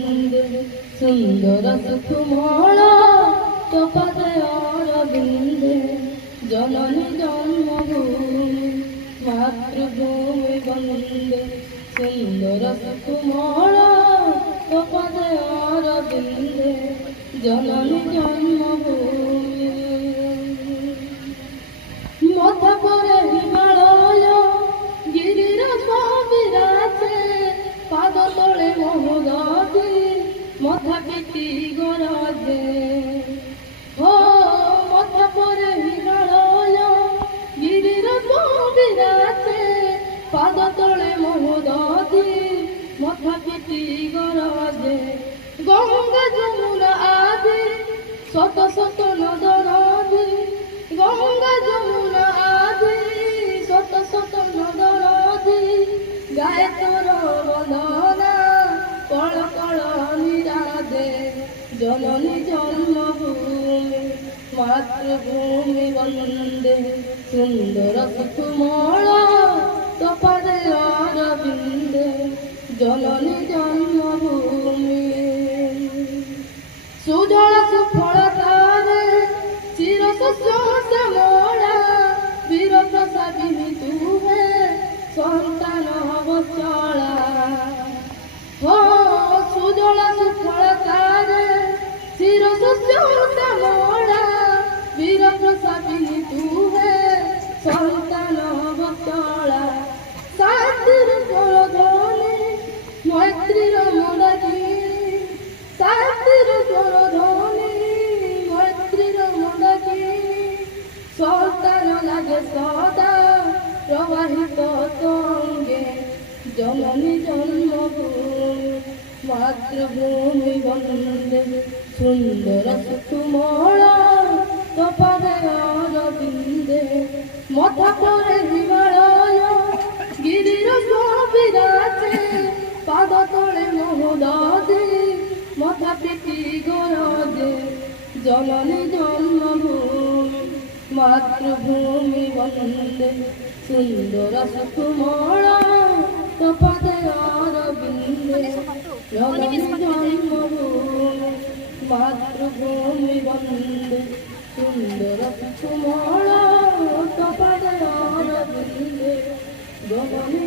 বন্দে সুন্দর সুকুমার তপদে অরবিন্দে জননী জন্মভূমি মাতৃভূমি বন্দে সুন্দর সুকুমার তপদে অরবিন্দে জননী জন্মভূমি মাথা করে হিমালয় গিরিরাজ বিরাজে পাদ তলে মহোদধি মাথা পিটি গরাজে ও মাথা করে হিমালয় গিরিরাজ বিরাজে পাদ তলে মহোদধি মাথা পিটি গরাজে গঙ্গা যমুনা আদি শত শত নদী গঙ্গা যমুনা আদি শত শত নদী গায়ে তোর বন্দনা কল কল নিরাদে জননী জন্মভূমি মাতৃভূমি বন্দে সুন্দর সুকুমার তপদে অরবিন্দে জননী জন্মভূমি সুজল সুফল তারে চির শস্য শ্যামলা বীর প্রসাদিনী তুহে সন্তান বচলা হো সুজল সুফল তারে চির শস্য শ্যামলা বীর প্রসাদিনী তুহে সন্তান বচলা শান্তির প্রলোভনে মৈত্রীর মন্দাকিনী শান্তির প্রলোভনে মৈত্রীর মন্দাকিনী সন্তান লাগে সদা প্রবাহিত তঙ্গে জননী জন্মভূমি মাতৃভূমি বন্দে সুন্দর সুকুমার তপদে অরবিন্দে মাথা করে হিমালয় গিরিরাজ বিরাজে পাদ তলে মহোদধি মাথা পিটি গরাজে জননী জন্মভূমি মাতৃভূমি বন্দে সুন্দর সুকুমার তপদে অরবিন্দে জননী জন্মভূমি মাতৃভূমি বন্দে সুন্দর সুকুমার তপদে অরবিন্দে জননী